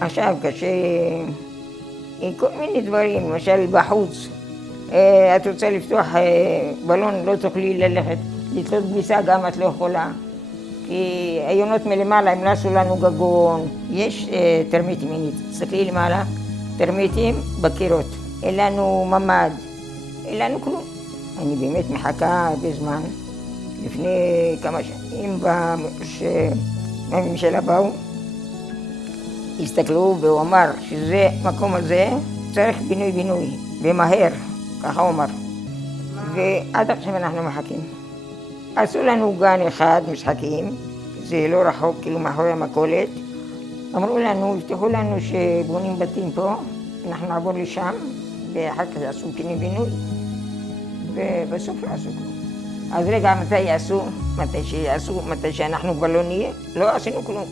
עכשיו כל מיני דברים, למשל בחוץ, את רוצה לפתוח בלון, לא תוכלי ללכת, לתלות כביסה גם את לא יכולה, כי היונות מלמעלה הם לא עשו לנו גגון, יש תרמיטים, הנה, תסתכלי למעלה, תרמיטים בקירות, אין לנו ממ"ד, אין לנו כלום. אני באמת מחכה בזמן, לפני כמה שנים בממשלה באו, הסתכלו והוא אמר שזה מקום הזה צריך בינוי ומהר, ככה הוא אמר. ועד עכשיו אנחנו מחכים. עשו לנו גן אחד, משחקים, זה לא רחוק, כאילו מאחורי המכולת. אמרו לנו, הבטיחו לנו שבונים בתים פה, אנחנו נעבור לשם, ואחר כך יעשו פינוי בינוי, ובסוף לא עשו כלום. אז רגע, מתי יעשו? מתי שיעשו, מתי שאנחנו כבר לא נהיה? לא עשינו כלום.